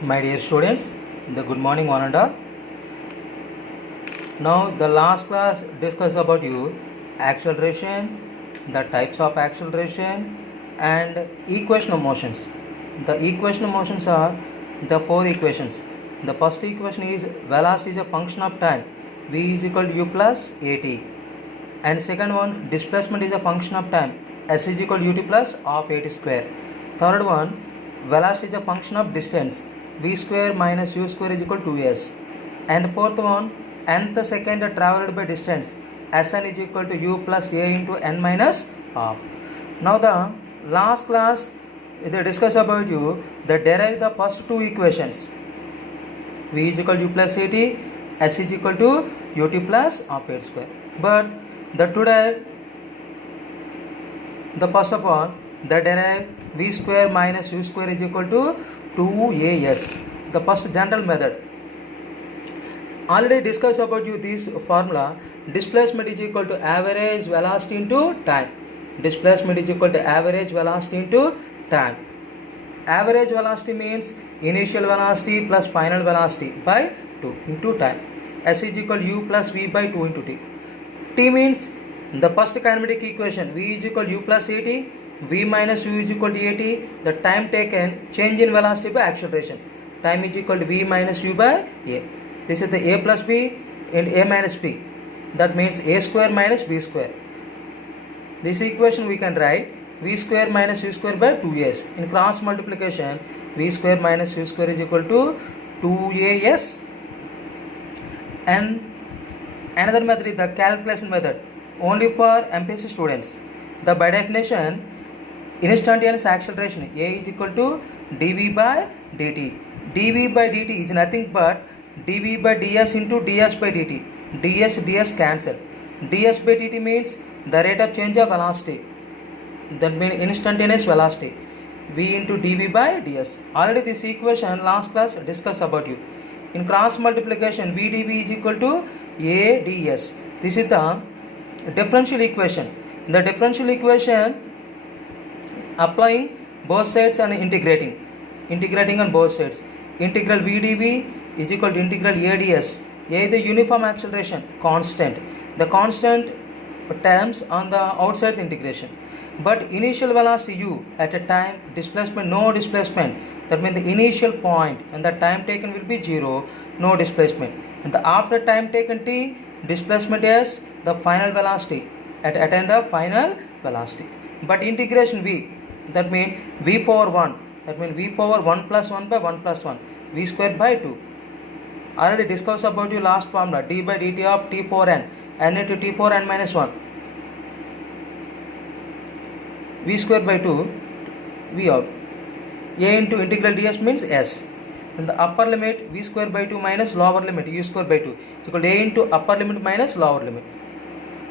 My dear students, the good morning one and all. Now the last class discussed about you acceleration, the types of acceleration and equation of motions. The equation of motions are the four equations. The first equation is velocity is a function of time, v is equal to u plus at. And second one, displacement is a function of time, s is equal to ut plus of at square. Third one, velocity is a function of distance, v square minus u square is equal to 2s. And fourth one, nth second traveled by distance, Sn is equal to u plus a into n minus half. Now the last class they discuss about you that derive the first two equations, v is equal to u plus at, s is equal to ut plus of 8 square. But the today the first of all the derive v square minus u square is equal to 2as, the first general method. Already discussed about you this formula, displacement is equal to average velocity into time. Displacement is equal to average velocity into time. Average velocity means initial velocity plus final velocity by 2 into time. S is equal to u plus v by 2 into t. T means the first kinematic equation, v is equal to u plus at, v minus u is equal to at, the time taken, change in velocity by acceleration. Time is equal to v minus u by a. This is the a plus b and a minus b. That means a square minus b square. This equation we can write v square minus u square by 2s. In cross multiplication, v square minus u square is equal to 2as. And another method is the calculation method, only for MPSC students. The by definition, instantaneous acceleration a is equal to dv by dt. dv by dt is nothing but dv by ds into ds by dt. ds cancel. ds by dt means the rate of change of velocity, that means instantaneous velocity, v into dv by ds. Already this equation last class discussed about you. In cross multiplication, v dv is equal to a ds. This is the differential equation. The differential equation applying both sides and integrating on both sides. Integral v dv is equal to integral a ds. A is the uniform acceleration constant. The constant terms on the outside the integration. But initial velocity u at a time, displacement no displacement. That means the initial point and the time taken will be 0, no displacement. And the after time taken t, displacement is the final velocity at attain the final velocity. But integration v, that means v power 1, that means v power 1 plus 1 by 1 plus 1, v square by 2. Already discussed about you last formula, d by dt of t power n into t power n minus 1, v square by 2, v out. A into integral ds means s. And the upper limit v square by 2 minus lower limit u square by 2 is equal to a into upper limit minus lower limit.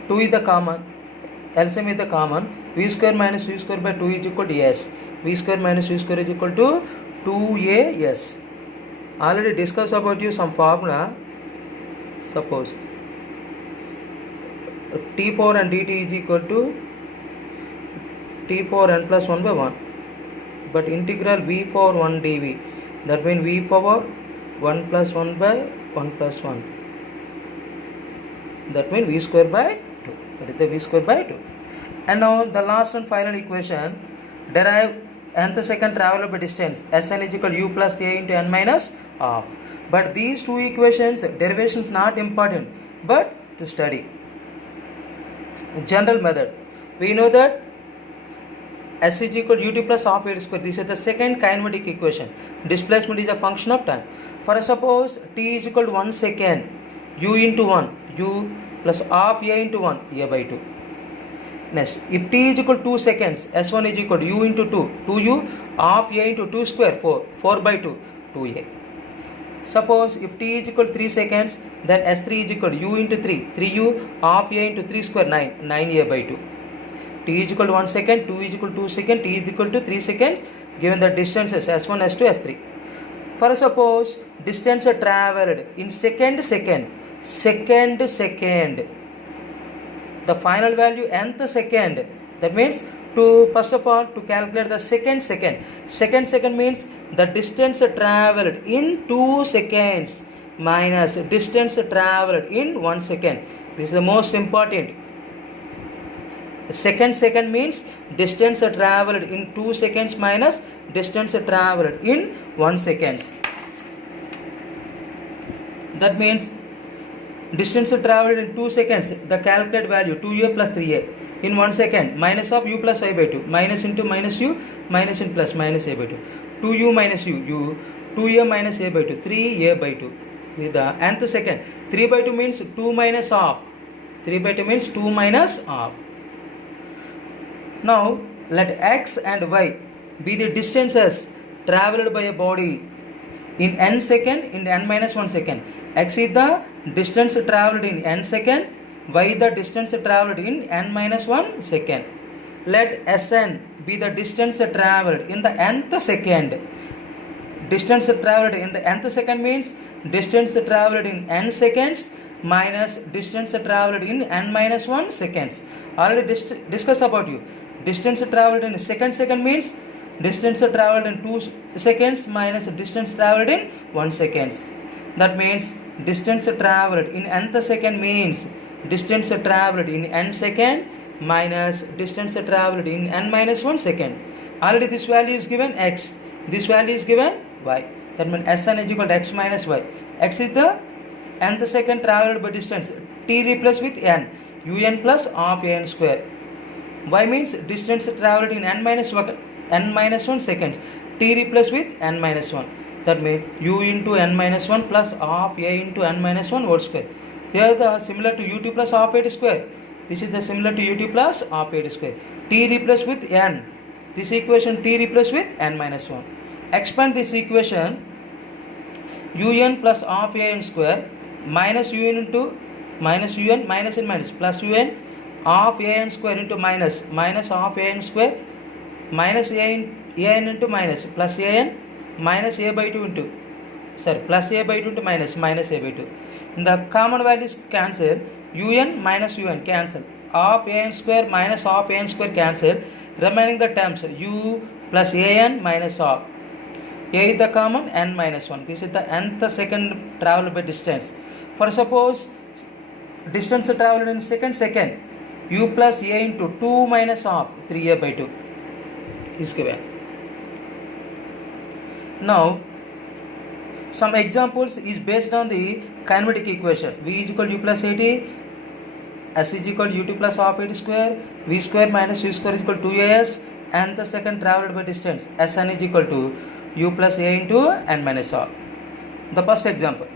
2 is the common, LCM is the common, v square minus u square by 2 is equal to s. v square minus u square is equal to 2as. Already discussed about you some formula. Suppose t power n dt is equal to t power n plus 1 by 1. But integral v power 1 dv, that means v power 1 plus 1 by 1 plus 1. That means v square by 2. That is the v square by 2. And now the last and final equation, derive nth second traveled by distance, Sn is equal to u plus a into n minus half. But these two equations, derivations not important, but to study. General method, we know that s is equal to ut plus half 8 square. This is the second kinematic equation. Displacement is a function of time. For suppose t is equal to 1 second, u into 1, u plus half a into 1, a by 2. Next, if t is equal to 2 seconds, s1 is equal to u into 2, 2u half a into 2 square, 4 by 2, 2a. Suppose if t is equal to 3 seconds, then s3 is equal to u into 3, 3u half a into 3 square, 9, 9a by 2. T is equal to 1 second, 2 is equal to 2 seconds, t is equal to 3 seconds, given the distances s1, s2, s3. For suppose distance traveled in second, the final value nth second That means first of all to calculate the second means the distance travelled in 2 seconds minus distance travelled in 1 second. This is the most important. Second means distance travelled in 2 seconds minus distance travelled in 1 second. That means distance travelled in 2 seconds, the calculated value 2a plus 3a. In 1 second, minus of u plus I by 2, minus into minus u, minus in plus minus a by 2, 2u minus u, 2a minus a by 2, 3a by 2. With the nth second, 3 by 2 means 2 minus half. 3 by 2 means 2 minus half. Now, let x and y be the distances travelled by a body in n second, in n minus 1 second. X is the distance travelled in n second, y the distance travelled in n minus 1 second. Let Sn be the distance travelled in the nth second. Distance travelled in the nth second means distance travelled in n seconds minus distance travelled in n minus 1 seconds. Already discussed about you. Distance travelled in second means distance travelled in 2 seconds minus distance travelled in 1 seconds. That means distance travelled in nth second means distance travelled in n second minus distance travelled in n minus 1 second. Already this value is given x, this value is given y. That means Sn is equal to x minus y. X is the nth second travelled by distance, t replace with n, un plus half an square. Y means distance travelled in n minus 1 seconds, t replace with n minus 1. That means u into n minus 1 plus half a into n minus 1 whole square. They are the similar to ut plus half a square. This is the similar to ut plus half a square. T replace with n. This equation t replace with n minus 1. Expand this equation, un plus half a n square minus un into minus un minus in minus plus un half a n square into minus half a n square minus a n into minus plus a n minus a by 2 into plus a by 2 into minus a by 2. In the common values cancel, un minus un cancel, half a n square minus half a n square cancel, remaining the terms u plus a n minus half. A is the common, n minus 1. This is the nth second travel by distance. For suppose distance travelled in second, u plus a into 2 minus half, 3a by 2 is given. Now, some examples is based on the kinematic equation. V is equal to u plus at, S is equal to ut plus half at square, v square minus u square is equal to 2as, and the second travelled by distance, Sn is equal to u plus a into n minus half. The first example,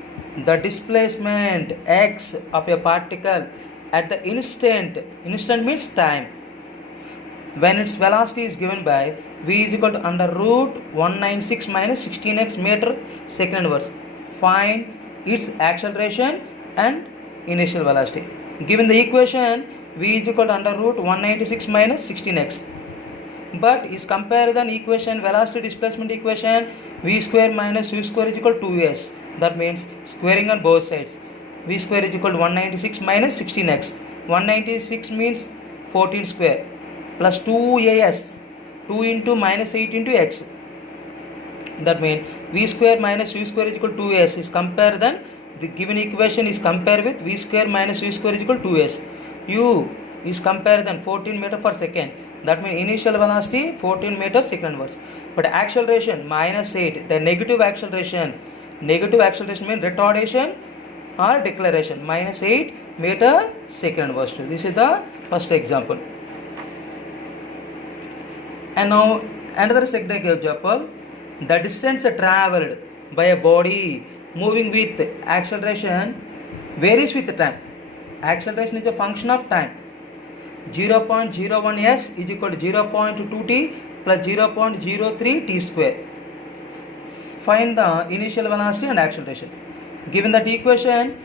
the displacement x of a particle at the instant means time, when its velocity is given by v is equal to under root 196 minus 16x meter second inverse. Find its acceleration and initial velocity. Given the equation v is equal to under root 196 minus 16x, but is comparison equation, velocity displacement equation, v square minus u square is equal to 2s. That means squaring on both sides. V square is equal to 196 minus 16x. 196 means 14 square plus 2as, 2 into minus 8 into x. That means v square minus u square is equal to 2s is compare, then the given equation is compare with v square minus u square is equal to 2s. U is compare then 14 meter per second. That means initial velocity 14 meter second inverse. But acceleration minus 8, the negative acceleration means retardation or deceleration, minus 8 meter second inverse. This is the first example. And now another second example, the distance travelled by a body moving with acceleration varies with time. Acceleration is a function of time. 0.01s is equal to 0.2t plus 0.03 t square. Find the initial velocity and acceleration. Given that equation,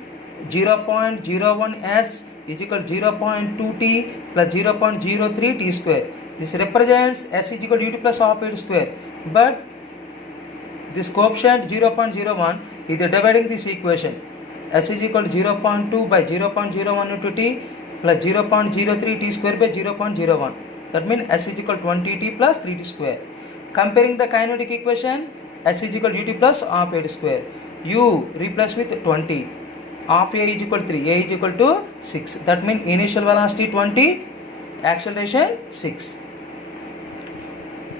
0.01s is equal to 0.2t plus 0.03 t square. This represents s is equal to ut plus half a square, but this coefficient 0.01 is dividing this equation. S is equal to 0.2 by 0.01 into t plus 0.03 t square by 0.01. That means s is equal to 20t plus 3t square. Comparing the kinetic equation, s is equal to ut plus half a square. U replace with 20. Half a is equal to 3, a is equal to 6. That means initial velocity 20, acceleration 6.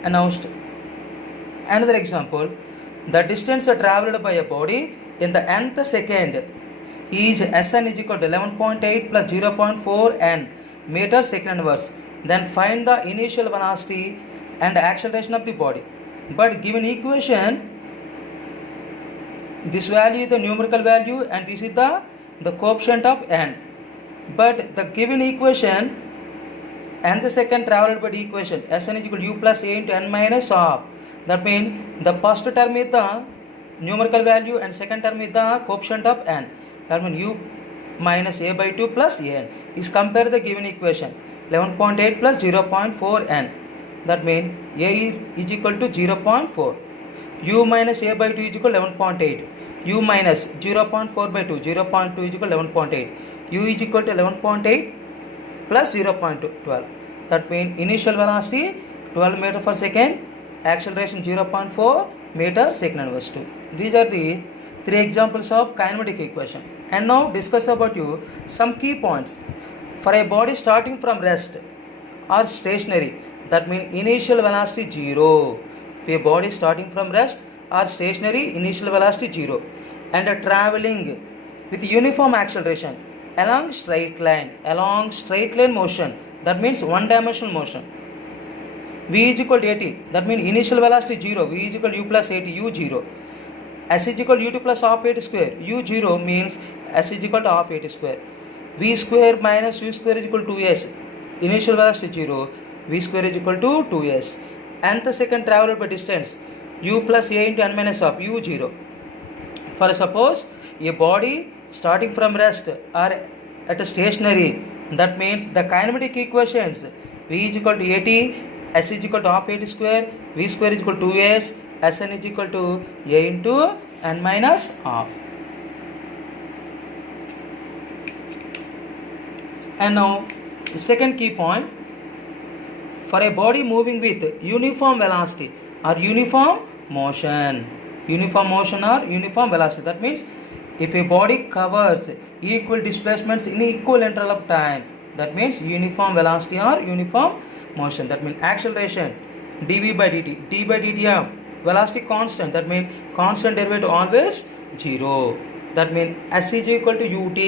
And now another example, the distance travelled by a body in the nth second is Sn is equal to 11.8 plus 0.4 n meter second inverse. Then find the initial velocity and acceleration of the body. But given equation, this value is the numerical value and this is the coefficient of n. But the given equation, nth second travelled by the equation Sn is equal to u plus a into n minus half. That means the first term is the numerical value and second term is the coefficient of n. That means u minus a by 2 plus n is compare the given equation 11.8 plus 0.4 n. That means a is equal to 0.4. U minus a by 2 is equal to 11.8. U minus 0.4 by 2, 0.2 is equal to 11.8. U is equal to 11.8 plus 0.12. That means initial velocity 12 meter per second, acceleration 0.4 meter second inverse 2. These are the three examples of kinematic equation. And now discuss about you some key points. For a body starting from rest or stationary, that means initial velocity 0. If a body starting from rest or stationary, initial velocity 0. And traveling with uniform acceleration along straight line motion, that means one dimensional motion. V is equal to 80, that means initial velocity 0, V is equal to u plus 80, u 0. S is equal to u2 plus half 80 square, u 0 means S is equal to half 80 square. V square minus u square is equal to 2s, initial velocity 0, V square is equal to 2s. Nth second travelled by distance, u plus a into n minus half, u 0. For suppose a body starting from rest or at a stationary, that means the kinematic equations V is equal to 80, S is equal to half 80 square, V square is equal to 2s, Sn is equal to a into n minus half. And now the second key point, for a body moving with uniform velocity or uniform motion or uniform velocity, that means if a body covers equal displacements in equal interval of time, that means uniform velocity or uniform motion. That means acceleration dv by dt, d by dt of velocity constant, that means constant derivative always 0. That means s is equal to ut.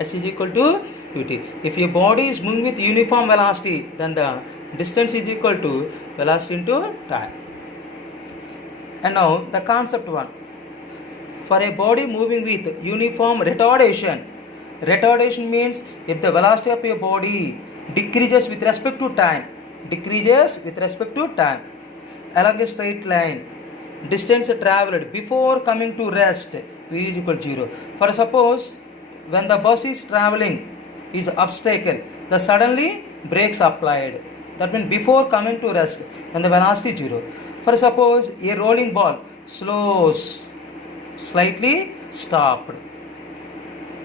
S is equal to ut. If a body is moving with uniform velocity, then the distance is equal to velocity into time. And now the concept one. For a body moving with uniform retardation, retardation means if the velocity of a body decreases with respect to time, along a straight line, distance travelled before coming to rest, V is equal to 0. For suppose when the bus is travelling is obstacle, the suddenly brakes applied, that means before coming to rest, then the velocity 0. For suppose a rolling ball slows, slightly stopped,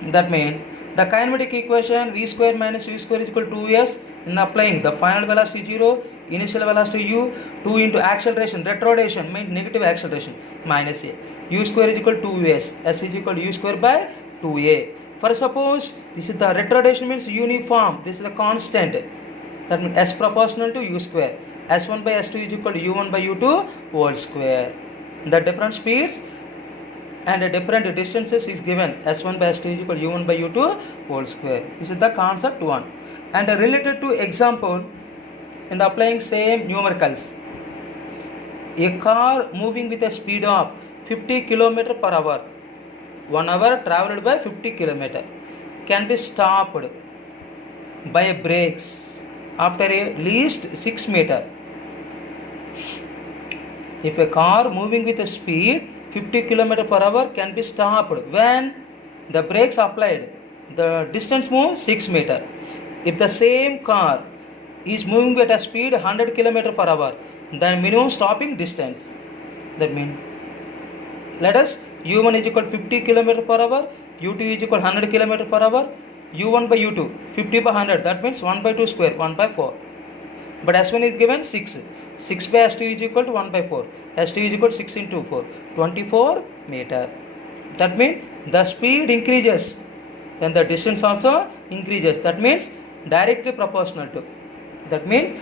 that means the kinematic equation V square minus u square is equal to 2s. In applying the final velocity 0, initial velocity u, 2 into acceleration, retardation means negative acceleration, minus a, u square is equal to 2s, s is equal to u square by 2a. For suppose this is the retardation means uniform, this is the constant, that means s proportional to u square, s1 by s2 is equal to u1 by u2 whole square. The different speeds and different distances is given, s1 by s2 is equal to u1 by u2 whole square. This is the concept 1. And related to example, in the applying same numericals, a car moving with a speed of 50 km per hour, 1 hour travelled by 50 km, can be stopped by brakes after at least 6 meter. If a car moving with a speed 50 km per hour can be stopped when the brakes applied, the distance moves 6 meter. If the same car is moving at a speed 100 km per hour, the minimum stopping distance, that means let us u1 is equal to 50 km per hour, u2 is equal to 100 km per hour, u1 by u2 50 by 100, that means 1 by 2 square 1 by 4. But S1 is given 6. 6 by S2 is equal to 1 by 4. S2 is equal to 6 into 4. 24 meter. That means the speed increases, then the distance also increases. That means directly proportional to. That means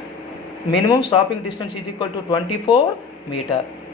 minimum stopping distance is equal to 24 meter.